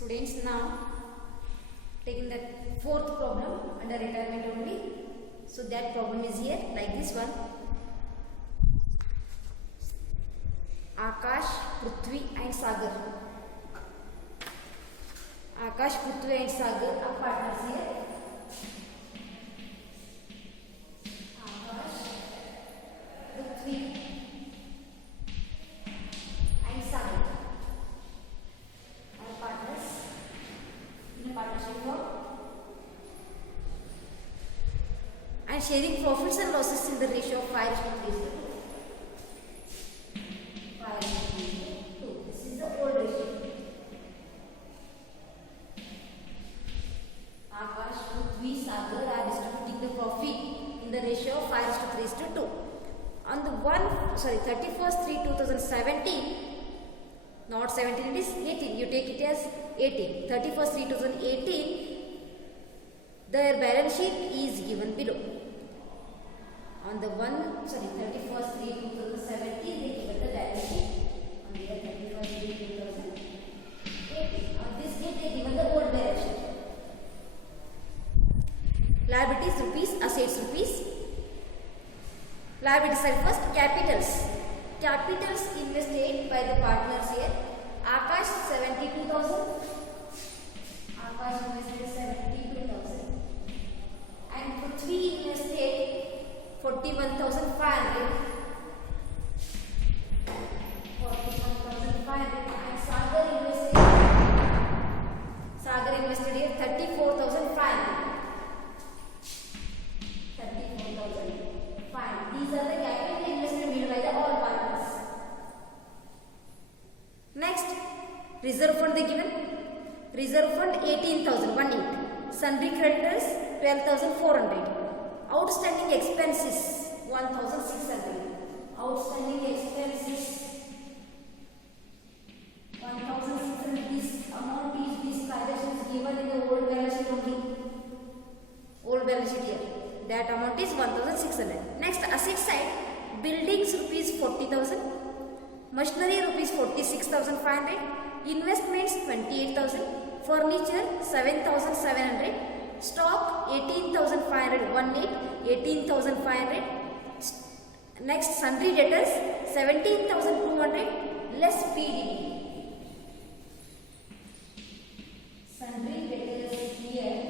Students, now taking the fourth problem under retirement only. So that problem is here like this one. Akash, Prithvi and Sagar. Akash, Prithvi and Sagar are partners here. Akash, Prithvi and Sagar are partners in a partnership form and sharing profits and losses in the ratio of 5:3:2. This is the old ratio. Akash, Prithvi, Sagar are distributing the profit in the ratio of 5:3:2. On the 31st/3/2017, not 17, it is 18. You take it as 18. 31st/3/2018, their balance sheet is given below. On the 31st/3/2017, they given the balance sheet. On the 31st/3/2018, on this date they given the old balance sheet. Liabilities rupees, assets rupees. Liability side first, capitals. Capitals invested by the partners here. Akash 72,000. Akash invested 72,000. And Prithvi invested 41,500. 41,500. And Sagar invested here 34,500. 34,500. These are the capital investment made by the all partners. Next, reserve fund they given. Reserve fund 18,000. Sundry creditors 12,400. Outstanding expenses 1,600. Outstanding expenses 1,600. This amount is this transaction is given in the old balance sheet only. Old balance sheet here. That amount is 1,600. Next, asset side, buildings rupees 40,000, machinery rupees 46,500, investments 28,000, furniture 7,700, stock 18,500. 18,500. Next, sundry debtors 17,200 less PDD. Sundry debtors here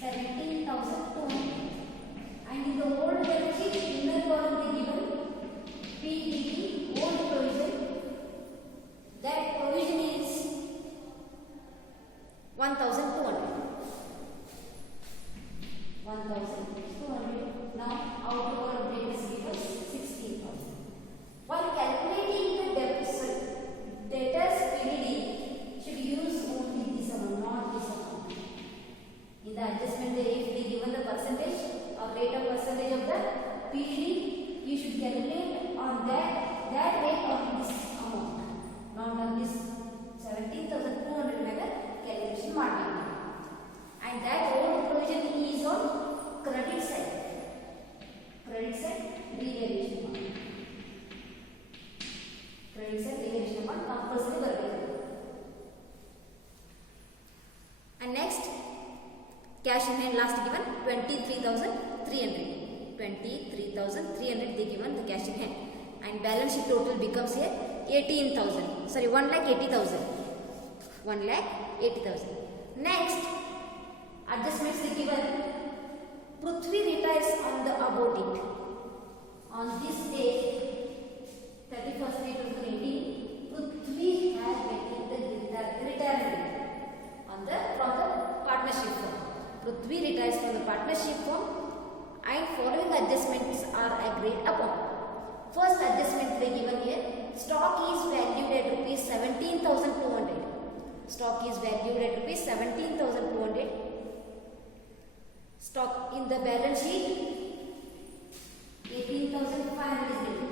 17,200. And in the old balance sheet, inner column they given PDD, old provision. That provision is 1,200. 1,200. Now, outer column debtors given 16,000. While calculating the debtors PDD, should use only this amount, not this amount. In the adjustment, if they given the percentage or rate of percentage of the PDD, you should calculate on that rate of this amount, not on this 17,200 mega calculation margin. And that old provision is on credit side. Credit side revaluation amount. Credit side revaluation amount compulsory working. And next, cash in hand last given 23,300. 23,300 they given the cash in hand. And balance sheet total becomes here 18,000. Sorry, 1,80,000. 1,80,000. Next, adjustments they given. Prithvi retires on the above date. On this date, 31st/3/2018, Prithvi has taken the retirement from the partnership firm. Prithvi retires from the partnership firm and following adjustments are agreed upon. First adjustment they given here, stock is valued at rupees 17,200. Stock is valued at rupees 17,200. Stock in the balance sheet 18,500 is given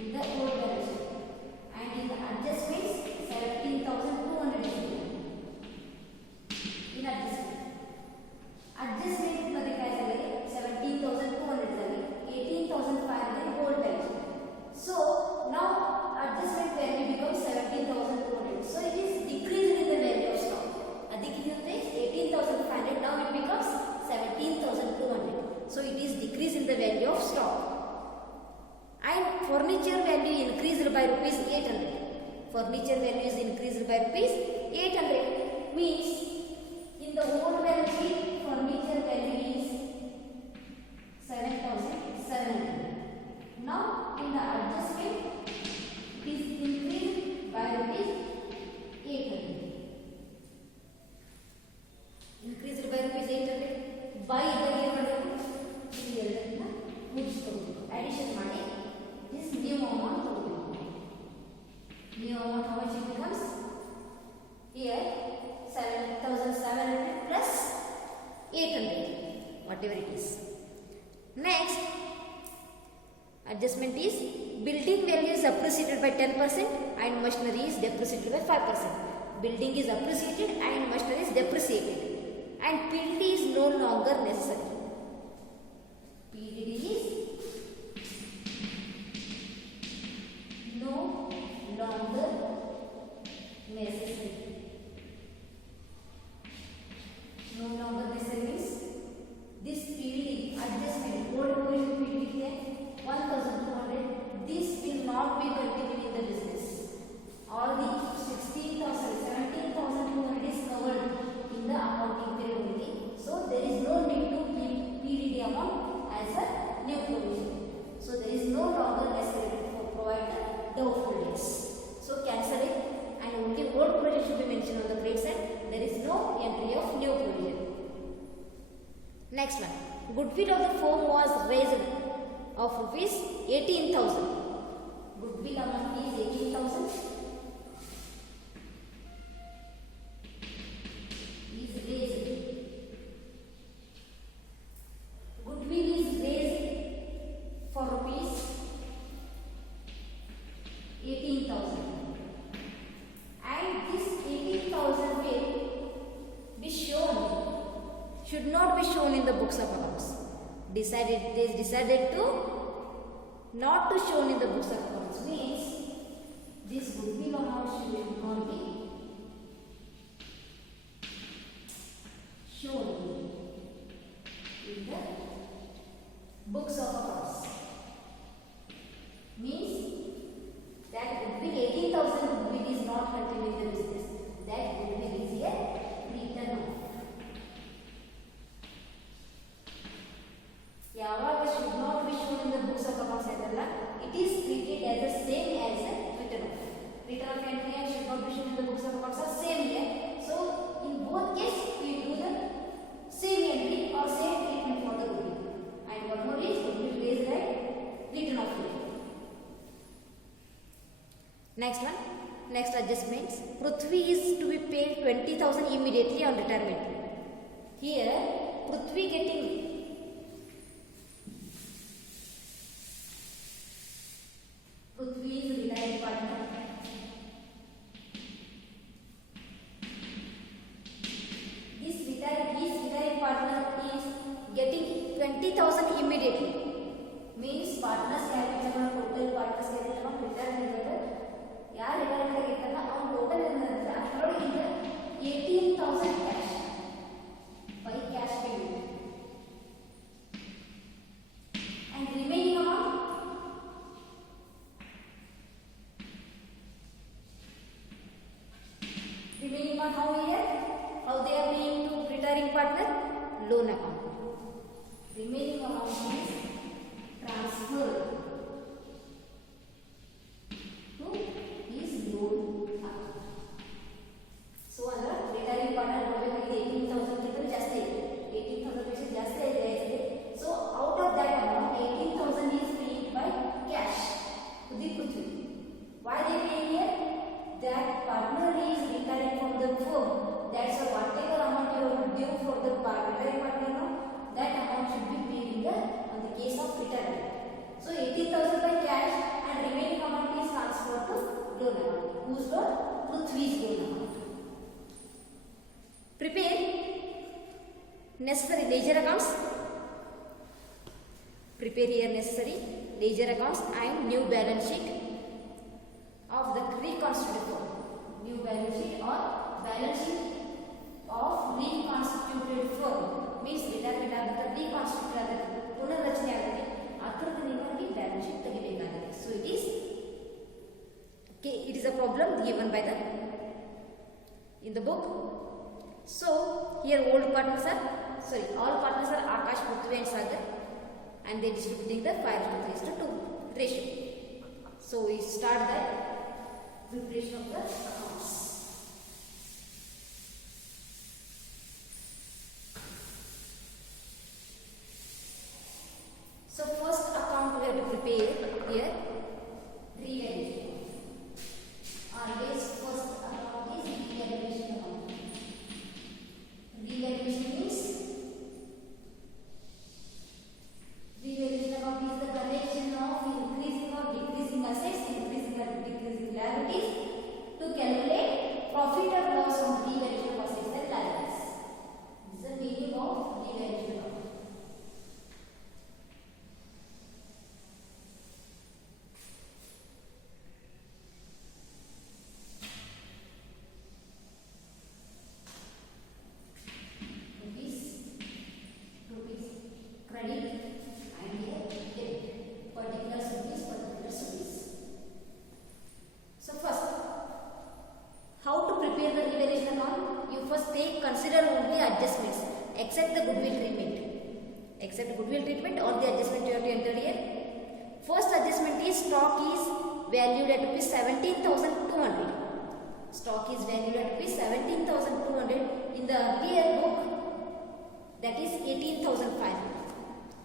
in the old balance sheet. And in the adjustments 17,200 is given. In adjustment मध्ये काय झाले 17,200 झाले 18,500 old balance sheet. So now adjustment value becomes 17,200. So it is furniture value is increased by rupees 800. Means in the old balance sheet furniture value is 7,700. Now in the adjustment it is increased by rupees 800. Increased by rupees 800. By the addition ಮಾಡಿ this new amount new amount how much it becomes here 7,700 plus 800 whatever it is. Next adjustment is building value is appreciated by 10% and machinery is depreciated by 5%. Building is appreciated and machinery is depreciated and PDD is no longer necessary. PDD is no longer necessary. No longer necessary means this PDD adjustment old provision PDD is 1,200. This will not be continuing in the business. All the 17,200 is covered in the accounting period only. So there is no need to keep PDD amount as a new provision. So there is no longer necessary to provide the doubtful debts. So cancel it and only old provision should be mentioned on the credit side. There is no entry of new provision. Next one. Goodwill of the firm was raised of rupees 18,000. Goodwill amount is 18,000. Is raised. Goodwill is raised for rupees 18,000. And this 18,000 will be shown, should not be shown in the books of accounts. They decided to not to shown in the books of accounts. Means this goodwill amount should not be shown in the books of accounts. Means that goodwill 18,000 goodwill is not continuing the business. That goodwill is here written off. Yaವಾಗ should not be shown in the books of accounts either. It is treated as the same as a written off. Written off entry and should not be shown in the books of accounts are same here. So in both cases we do the same entry or same treatment for the goodwill. And one more is goodwill raised at written off. Next one. Next adjustments. Prithvi is to be paid 20,000 immediately on retirement. Here Prithvi getting Prithvi is retiring partner. His retiring partner is getting 20,000 immediately. Means partners capital amount total partners capital amount retirement ಯಾರು retirement ಆಗಿರ್ತಾರಲ್ಲ ಅವ್ನು total ಏನಂದ್ರೆ ಅಷ್ಟರೊಳಗಿಂದ 18,000 cash by cash payment and remaining amount how here how they are paying to retiring partner loan account. Remaining amount is transferred to his loan account. So under retiring partner ಕೊಡಬೇಕಾಗಿದೆ 18,000 ಗಿಂತ ಜಾಸ್ತಿ ಇದೆ 18,000 ಪೇಕ್ಷೆ ಜಾಸ್ತಿ ಇದೆ. So out of that amount 18,000 is paid by cash to the Prithvi. Why they pay here? That partner is retiring from the firm. That's why whatever amount you are due for the retiring partner now, that amount should be paid in the on the case of retirement. So 18,000 by cash and remaining amount is transferred to loan account. Whose loan? Prithvi's loan account. Prepare necessary ledger accounts. Prepare here necessary ledger accounts and new balance sheet of the reconstituted firm. New balance sheet or balance sheet of reconstituted firm means retirement ಆಗುತ್ತೆ reconstituted ಆಗುತ್ತೆ ಪುನರ್ರಚನೆ ಆಗುತ್ತೆ ಅದರದ್ದು ನಿಮಗೆ balance sheet ತೆಗಿಬೇಕಾಗುತ್ತೆ. So it is Okay, it is a problem given by the in the book. So here all partners are Akash, Prithvi and Sagar, and they distributing the 5:3:2 ratio. So we start the preparation of the accounts. So first account we have to prepare here, revaluation. Always first account is revaluation account. Revaluation means revaluation account is the collection of increasing or decreasing assets, increasing or decreasing liabilities to calculate profit or loss on revaluation of assets and liabilities. This is the meaning of revaluation account. Except goodwill treatment, or the adjustment you have to enter here. First adjustment is stock is valued at rupees 17,200. Stock is valued at rupees 17,200. In the earlier book, that is 18,500.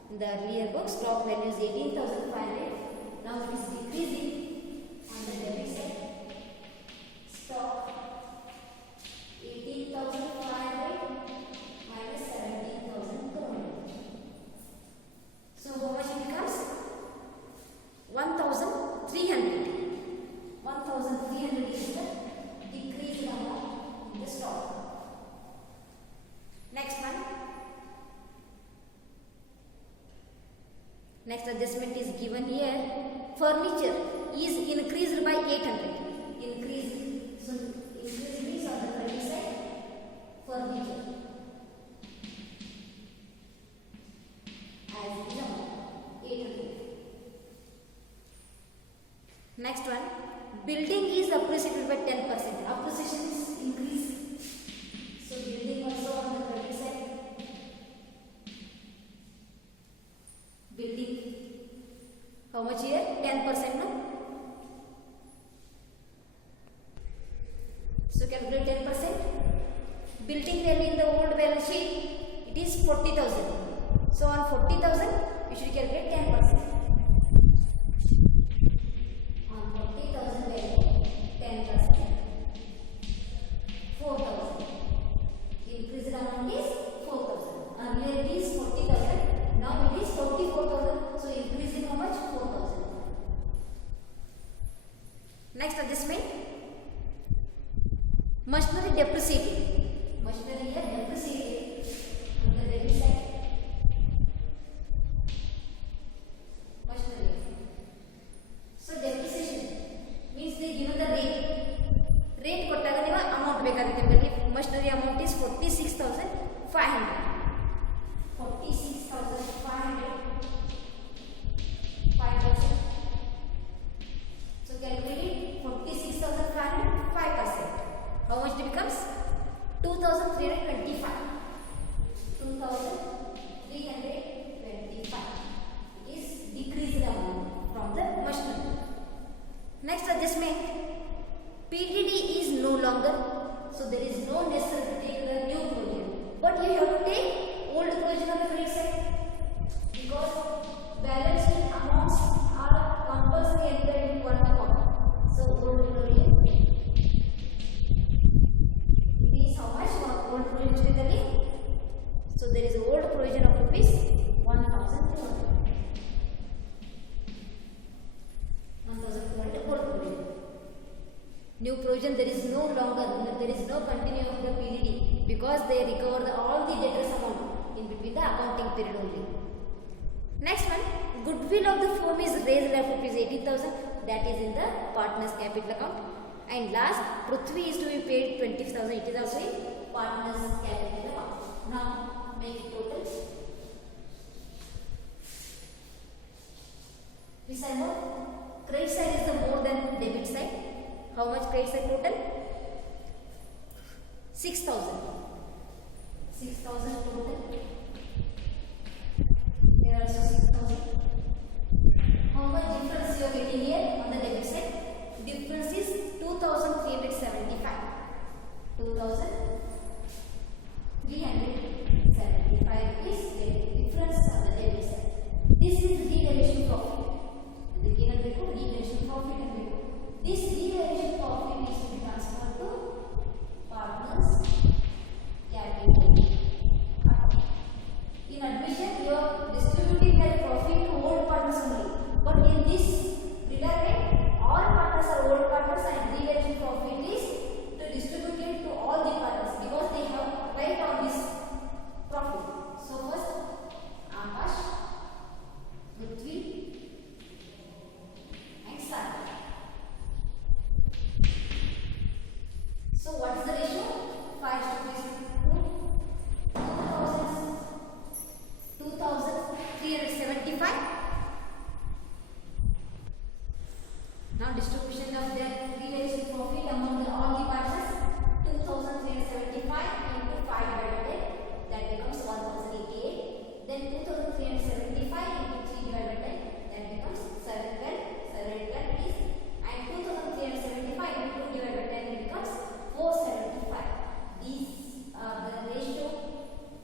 In the earlier book, stock value is 18,500. Now it is decreasing on the debit side. Stock 18,500 minus 17,200. So how much it becomes? 1,300. 1,300 is the decreased amount in the stock. Next one. Next adjustment is given here. Furniture is increased by 800. Increase. So increase means on the credit side. Furniture. As is amount 800. Next one, building is appreciated by 10%. Appreciation is increased. So building also on the credit side. Building, how much here? 10%, no? So calculate 10%. Building value in the old balance sheet, it is 40,000. So on 40,000, we should calculate 10%. On 40,000 value, 10%. 4,000. Increased amount is 4,000. Earlier it is 40,000. Now it is 44,000. So increasing how much? 4,000. Next adjustment. Machinery depreciated. Machinery here depreciated on the debit side. So depreciation means they given the rate. Rate kottaga niva amount bekagutte nಮಗೆ. Machinery amount is 46,500. 46,500. 5%. So calculate 46,500, 5%. How much it becomes? 2,325. 2,325. It is decreased amount from the machinery. Next adjustment, PDD is no longer, so there is no necessity to take the new provision, but you have to take old provision on the credit side because balance sheet amounts are compulsory entered in one account. So old provision, it is how much? Old provision again. So there is old provision of rupees 1,200. 1,200 old provision. New provision, there is no longer, there is no continue of the PDD because they recover all the debtors amount in between the accounting period only. Next one, goodwill of the firm is raised at rupees 18,000, that is in the partners capital account. And last, Prithvi is to be paid 20,000, it is also in partners capital account. Now make it total. This I know credit side is the more than debit side. How much credit side total? 6,000. 6,000 total. Here also 6,000. How much difference you are getting here on the debit side? Difference is 2,375. 2,375 is the difference on the debit side. This is revaluation profit. The given record revaluation profit and record. This revaluation profit is to be transferred to partners capital account. In addition, you are distributing the profit to old partners only. But in this retirement, all partners are old partners and revaluation profit is to distribute it to all the partners because they have right on this profit. So first, Akash, Prithvi, and Sagar. So what is the ratio? 2,375. Now distribution of their revaluation profit among all the partners. 2,375 into 5 divided by 10, that becomes 1,088. Then 2,375 into 3 divided by 10, that becomes 712. 712 is, and 2,375 into 2 divided by 10 becomes 475. These are the ratio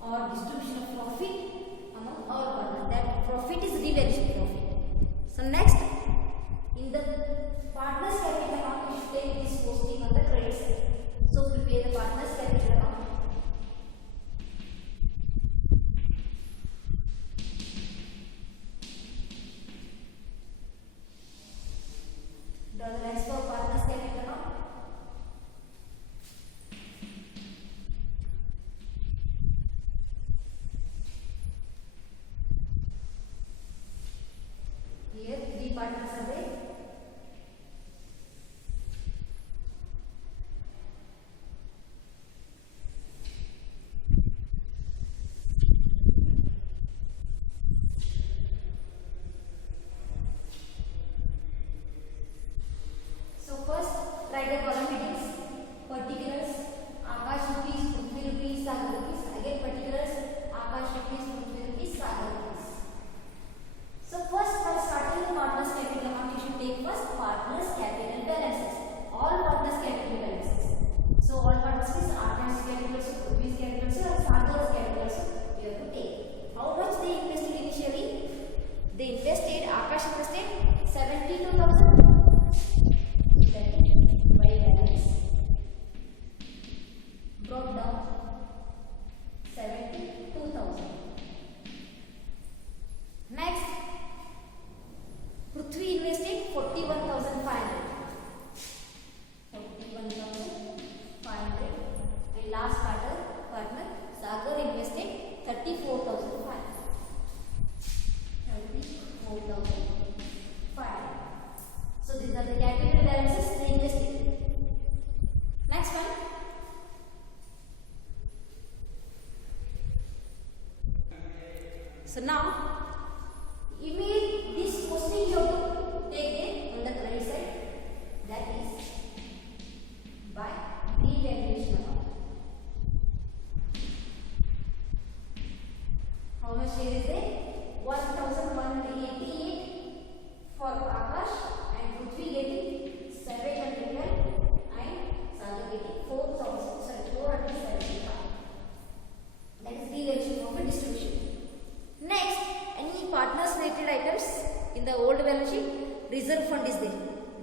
or distribution of profit among all partners. That profit is revaluation profit. So next, in the partners capital account, you should take this posting on the credit side. So prepare the partners capital account. Draw the lines for partners capital account. Here 3 partners are there. So first, write the column headings. Particulars: Akash rupees, Prithvi rupees, Sagar rupees. Again particulars: Akash rupees, Prithvi rupees, Sagar rupees. So first, while starting the partners capital account, you should take first partners capital balances. All partners capital balances. So all partners means Akash capital, so Prithvi's capital, so Sagar's capital, so you have to take. How much they invested initially? They invested, Akash invested 72,000. By balance brought down 72,000. Next, Prithvi invested 41,500. 41,500. And last partner Sagar invested 34,500. 34,500. So these are the capital balances they invested. Next one. So now, immediately this posting you have to take it on the credit side. That is by revaluation account. How much share is there? 1,188 for Akash and Prithvi getting 712 and Sagar getting 475. That is revaluation profit distribution. Next, any partners related items in the old balance sheet, reserve fund is there.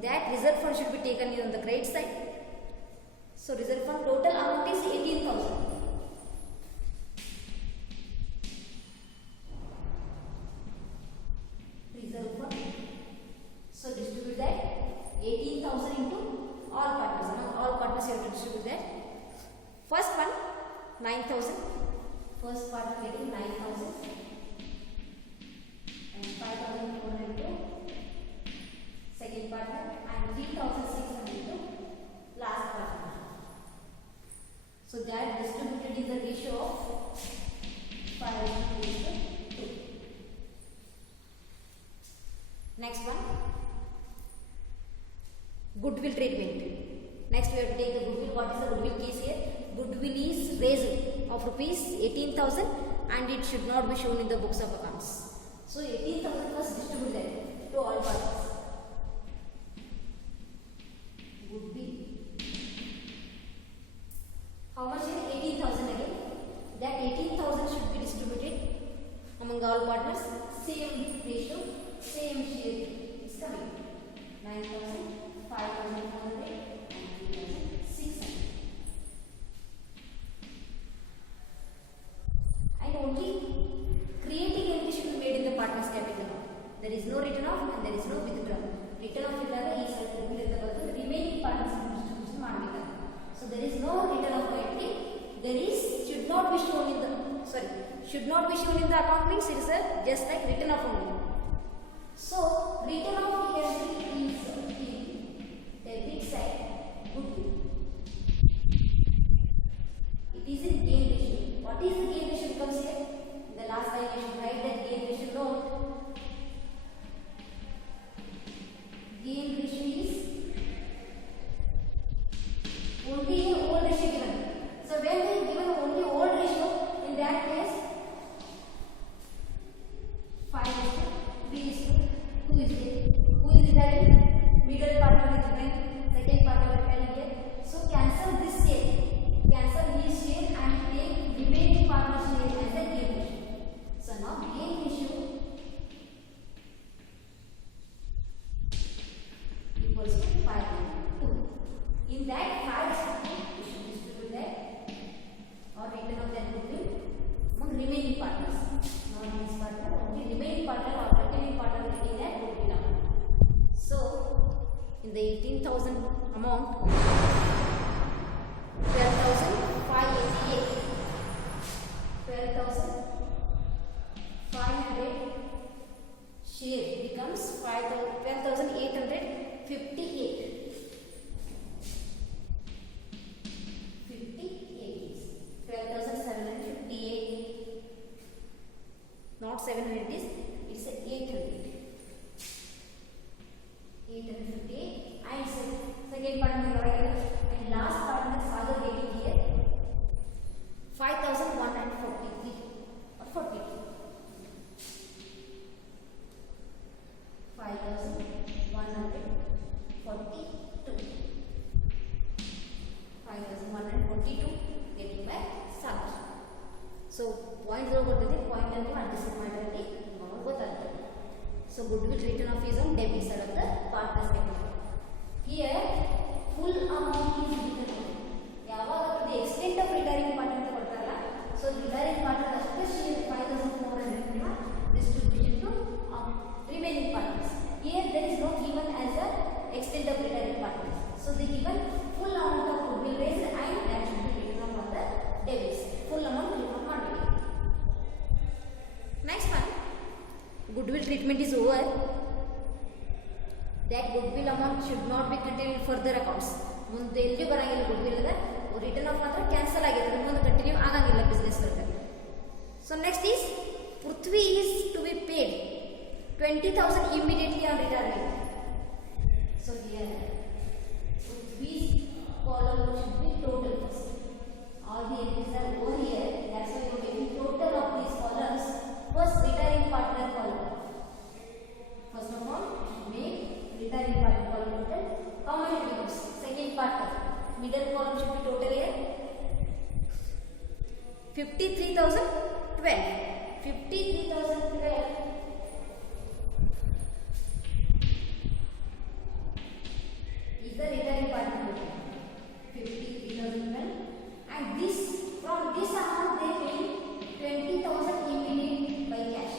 That reserve fund should be taken on the credit side. So reserve fund total amount is 18,000. Reserve fund. So distribute that 18,000 into all partners. Now all partners you have to distribute that. First one 9,000. First partner getting 9,000 and 5,402. Second partner and 3,600 to last partner. So that distributed in the ratio of 5:2. Next one, goodwill treatment. Next we have to take the goodwill. What is the goodwill case here? Goodwill is raised of rupees 18,000 and it should not be shown in the books of accounts. So 18,000 was distributed to all parties. Goodwill. How much is 18,000 again? That 18,000 should be distributed among all partners. Same ratio, same share is coming. 9,000, 5,400 and 3,600. And only creating entry should be made in the partners capital account. There is no written off and there is no withdrawal. Written off is the remaining partners distribution ಮಾಡಬೇಕು. So there is no written off entry. There is should not be shown in the account means it is just like written off only. So written off entry is in debit side goodwill. It is in gain ratio. What is the gain ratio becomes here? In the last line you should write that gain ratio note. Gain ratio is only old ratio given. So when they given only old ratio, in that case 5:3:2 is there. Who is there? Middle partner is given, second partner is given here. So cancel this share, cancel this share and take remaining partner share as the gain ratio. So now gain ratio equals to 5:2. In that 5:2 we should distribute that or written off that goodwill among remaining partners. Not this partner, only remaining partner or retaining partner getting that goodwill amount. So in the 18,000 amount, 12,588, 12,500 share becomes 12,858. 12,758, not 700 is, it's 800. 858 and second partner and last partner father getting here 5,143 or 42. 5,142. 5,142 getting back salary. So point point and adjustment ಮಾಡಿದ್ರೆ ನಾವು ಗೊತ್ತಾಗ್ತದೆ. So goodwill written off is on debit side of the partners capital. Here full amount is written off. ಯಾವಾಗ the extent of retiring partner ಅಂತ ಕೊಡ್ತಾರಲ್ಲ, so retiring partner ಅಷ್ಟೇ share 5,400 distribution to remaining partners. Here there is no given as a extent of retiring partners. So they given full amount of goodwill raised and that should be written off on the debit side. Full amount written off ಮಾಡಬೇಕು. Next one, goodwill treatment is over. That goodwill amount should not be continued in further accounts. ಮುಂದೆ ಎಲ್ಲಿ ಬರಂಗಿಲ್ಲ goodwill ಅದ return of ಮಾತ್ರ cancel ಆಗಿದೆ, ಮುಂದೆ continue ಆಗಂಗಿಲ್ಲ business work. So next is Prithvi is to be paid 20,000 immediately on retirement. So here Prithvi's column should be total first. All the entries are over here. That's why you are making total of these columns. First retiring partner column. First of all, make retiring partner column total. How many becomes? Second partner. Middle column should be total here. 53,012. 53,012 is the retiring partner total. 53,012. And this, from this amount they pay 20,000 immediate by cash.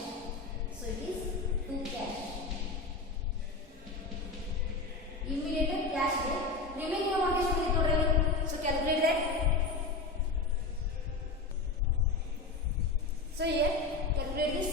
So it is to cash. Immediate cash there. Remaining amount is total. So calculate that. So here calculate this.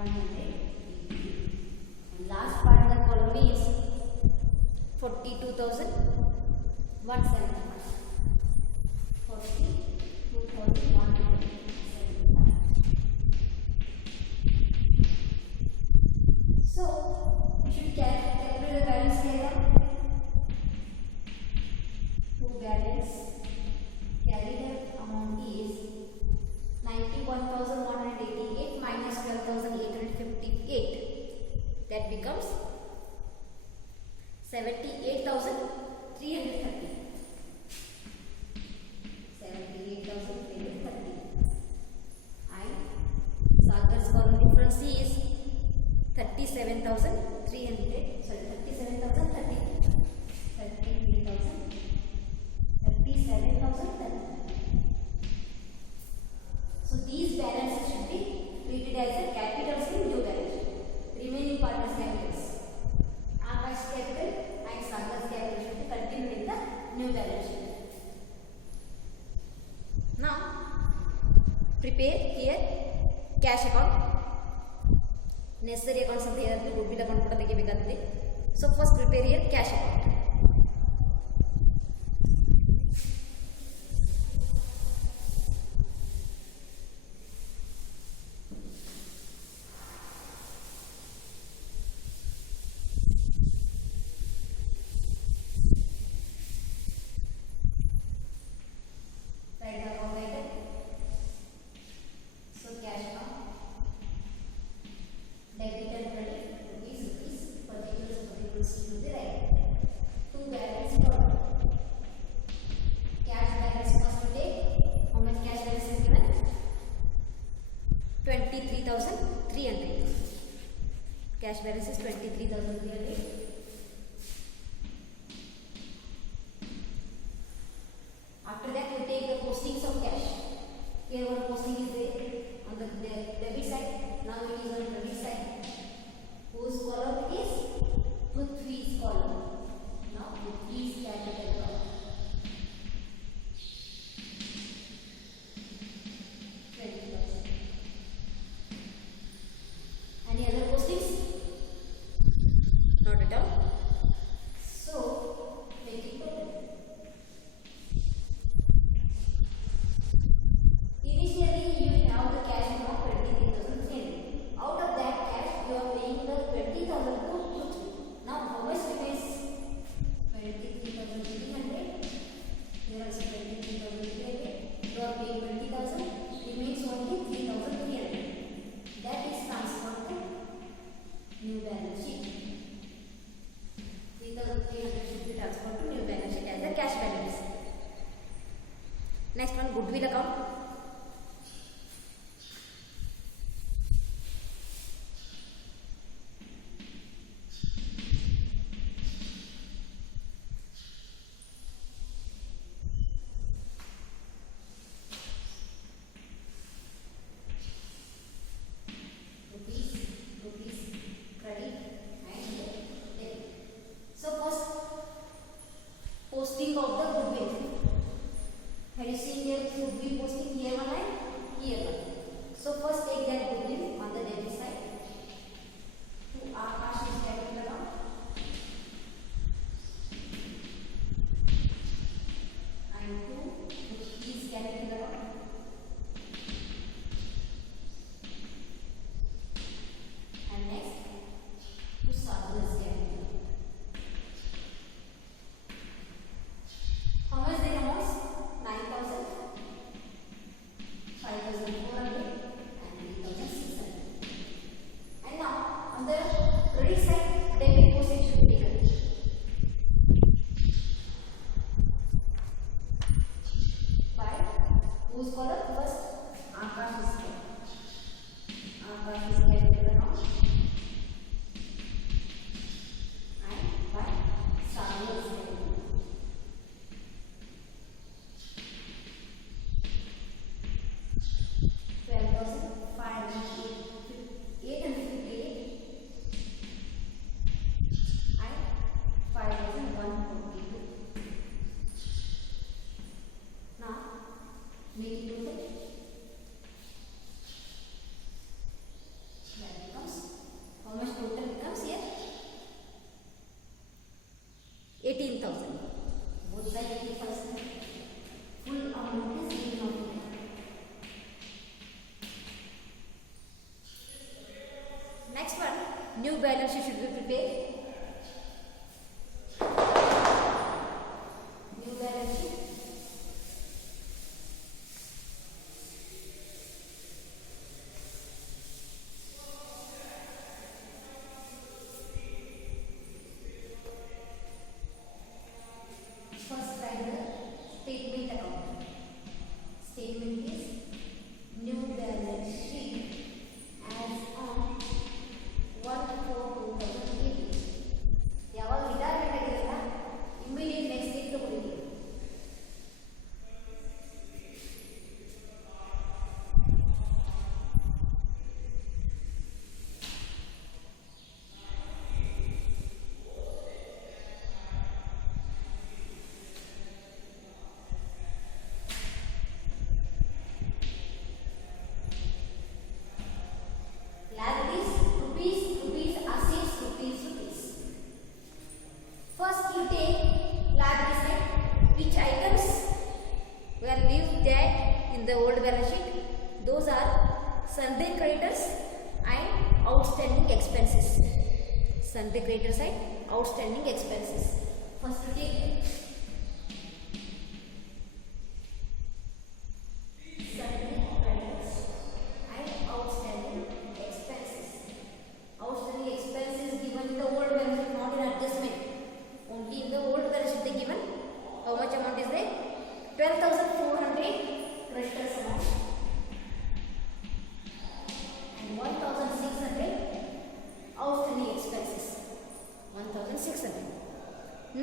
And last part of the column is 42,175. 42,175. So we should calculate the balance here. To balance carried amount is 91,188 minus 12,858. That becomes 78,330. 78,330. And Sagar's column difference is 37,300. Sorry, 37,030. 37,030. So these balances should be treated as a capitals in new balance sheet. Remaining part is capitals. Akash capital and Sagar's capital should be continued in the new balance sheet. Now prepare here cash account. Necessary accounts are there to goodwill account kuda tegibekagutte. So first prepare here cash account. Cash balance is 23,300. After that, we take the postings of cash. Here one posting is there on the debit side. Now it is on credit side. Whose column it is? Prithvi's column. Now Prithvi's capital column. 20,000. Any other postings? Not at all. So make it total. Initially you have the cash amount 23,300. Out of that cash you are paying the 20,000 to Prithvi. Now how much remains? 23,300. Here also 23,300. You are paying 20,000. Remains only 3,300. That is transferred to new balance sheet. 3,300 should be transferred to new balance sheet as a cash balance. Next one, goodwill account. Posting of the goodwill. Have you seen here goodwill posting here one and here one? So first take that goodwill on the debit side to Akash's capital account. And to his capital account. And next to Sagar's capital. How much they amounts? 9,000, 5,400 and 3,600. And now on the credit side, debit postage should be taken. By whose column? First, Akash's column. Akash's capital account. And by Sagar's capital. 12,858 and 5,142. Now make it total. Yeah. new balance sheet should be prepared. New balance sheet. First write the statement account. Statement is new balance sheet as on 1/4/2018. ಯಾವಾಗ retirement ಆಗಿರಲ್ಲ immediate next date ತಗೊಳ್ಳಿ. Liabilities, rupees, assets, rupees. First you take liability side. Which items were leave that in the old balance sheet? Those are sundry creditors and outstanding expenses. Sundry creditors and outstanding expenses. First you take sundry creditors and outstanding expenses. Outstanding expenses given in the old balance sheet, not in adjustment. Only in the old balance sheet they given. How much amount is there? 12,400 creditors amount and 1,600 outstanding expenses. 1,600.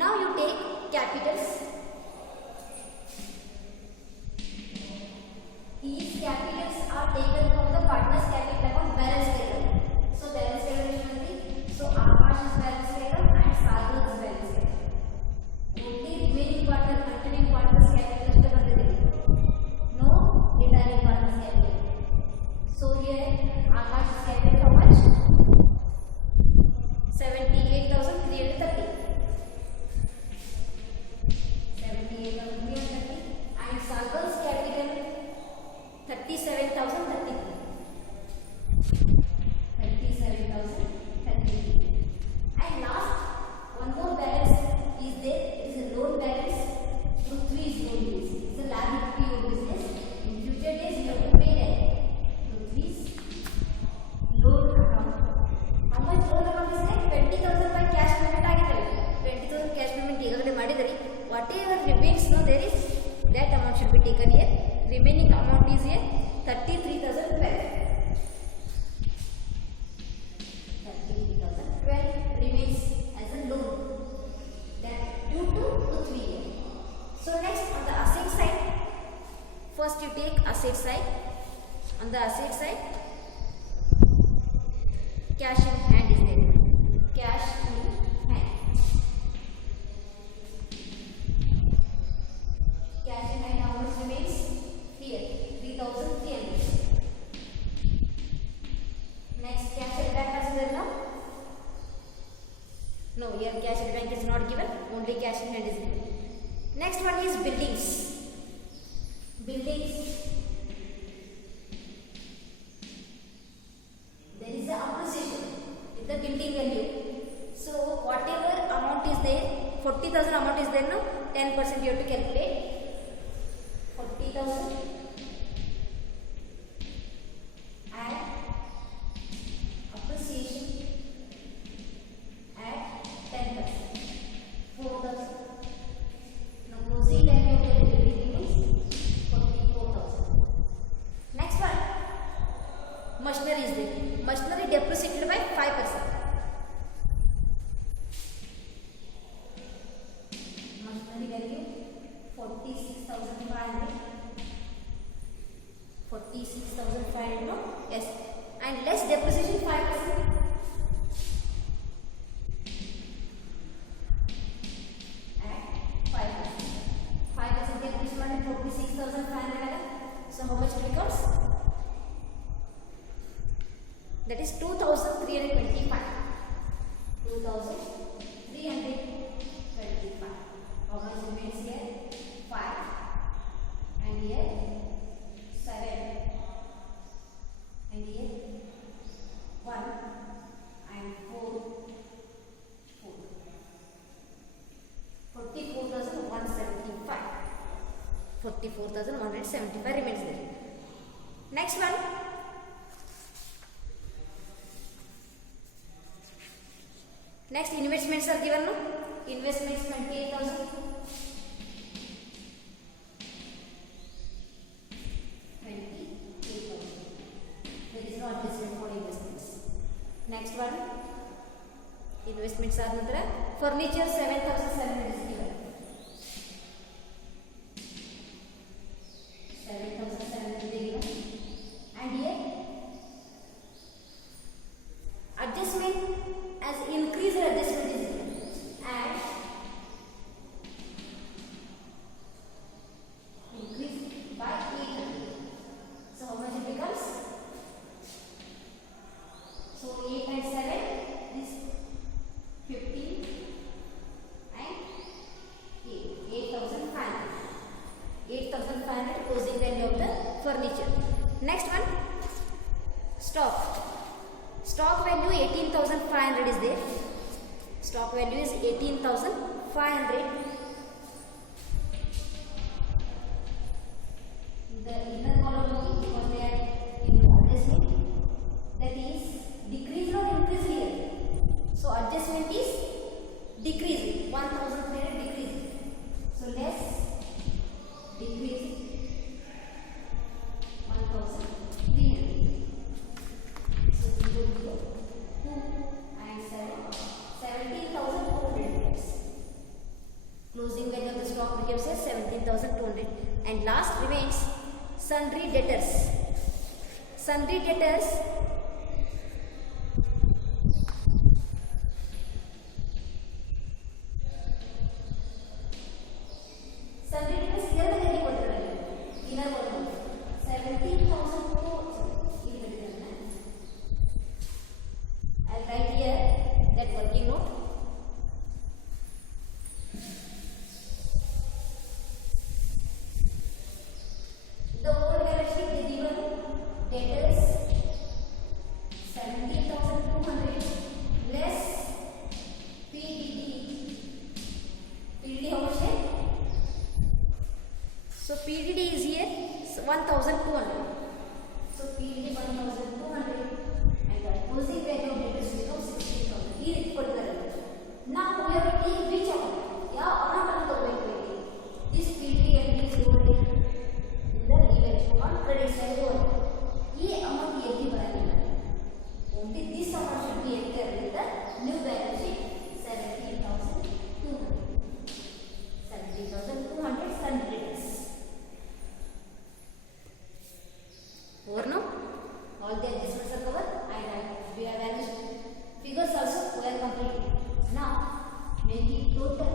Now you take capitals. These capitals are taken from the partner's capital account balance table. So balance table is nothing. So Akash's balance table and Sagar's balance table. Only remaining partner containing partner's capital is the no retiring partner's capital. So here Akash's capital how much? 78,330. 78,330 and Sagar's capital 37,033. 37,033. And last, one more balance is there. It is a loan balance. Prithvi's loan is. It's a liability PU business. In future days, you have to pay that. Prithvi's loan account. How much loan amount is there? 20,000 by cash payment ಆಗಿದೆ. 20,000 cash payment ಈಗಾಗಲೇ ಮಾಡಿದರೆ whatever remains now there is that amount should be taken here. Remaining amount is here 33,012. 33,012 remains as a loan that due to Prithvi. So next on the asset side, first you take asset side. On the asset side, cash in hand is there. Cash in hand. Cash in hand how much remains? Here 3,300. Next, cash at bank is there now? No, here cash at bank is not given. Only cash in hand is given. Next one is buildings. Buildings. There is a appreciation in the building value. So whatever amount is there, 40,000 amount is there now. 10% you have to calculate. 40,000 and appreciation at 10%. 4,000. Now closing value of the building is 44,000. Next one, machinery is there. Machinery depreciated by 5%. Machinery value 46,500. 46,500 no? Yes. And less depreciation 5%. At 5%. 5% depreciation at 46,500. So how much it becomes? That is 2,325. 2,325. How much remains here? 5. And here 7. And here 1 and 4. 0.75 remains there. Next one. Next, investments are given. No? Investments 28,000. 28,000. There is no adjustment for investments. Next one. Investments are ನಂತರ furniture 7,700 is given. 7,700 is given. And here adjustment as increased adjustment is given. And increase by 800. So how much it becomes? So 8 and 7 is 15 and 8,500. 8,500 closing value of the furniture. Next one, stock. Stock value 18,500 is there. Stock value is 18,500. The inner column only because they are in adjustment. That is decrease or increase here. So adjustment is decreasing. 1,300 decreasing. So less decreasing 1,300. So 0, 2 and 7. 17,200 becomes. Closing value of the stock becomes 17,200. And last remains sundry debtors. Sundry debtors PDD is here 1,200. So PDD 1,200 and the closing value of debtors becomes 16,000. Here equal to the level. Now we have to take which amount? Yeah, amount of the this PDD and this lowered in the revaluation on credit side over. This amount here only this amount should be entered in the new balance sheet 17,200. 17,200 sundry debtors. Over now, all the adjustments are covered and we have values. Figures also were completed. Now, make it total.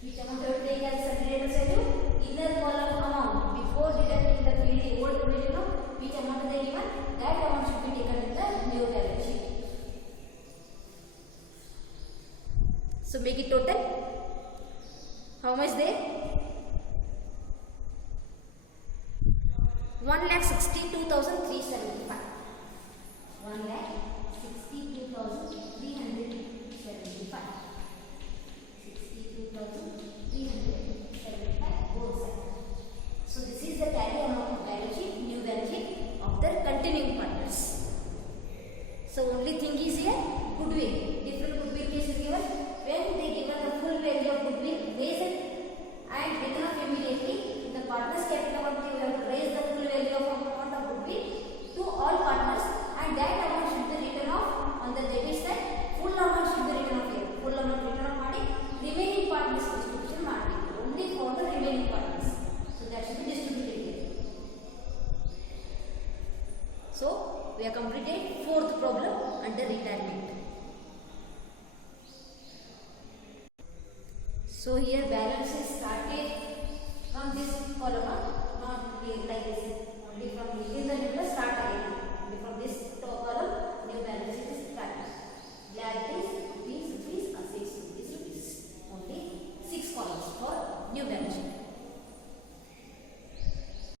Which amount I will take as sundry debtors value? Inner column amount. Before deducting the PDD old provision, which amount they given? That amount should be taken in the new balance sheet. So make it total. How much there? 1,62,375. 1,62,375. 62,375 both sides. So this is the tally amount of balance sheet, new balance sheet of the continuing partners. So only thing is here, goodwill. Different goodwill is given. When they given the full value of goodwill, raise it and written off immediately. The partners capital amount, we have to raise the full value of amount of goodwill to all partners, and that amount should be written off on the debit side. Full amount should be written off here. Full amount written off ಮಾಡಿ remaining partners distribution ಮಾಡಬೇಕು. Only for the remaining partners. So that should be distributed here. So we have completed fourth problem under retirement. So here balance is started from this column, not here like this, only from within the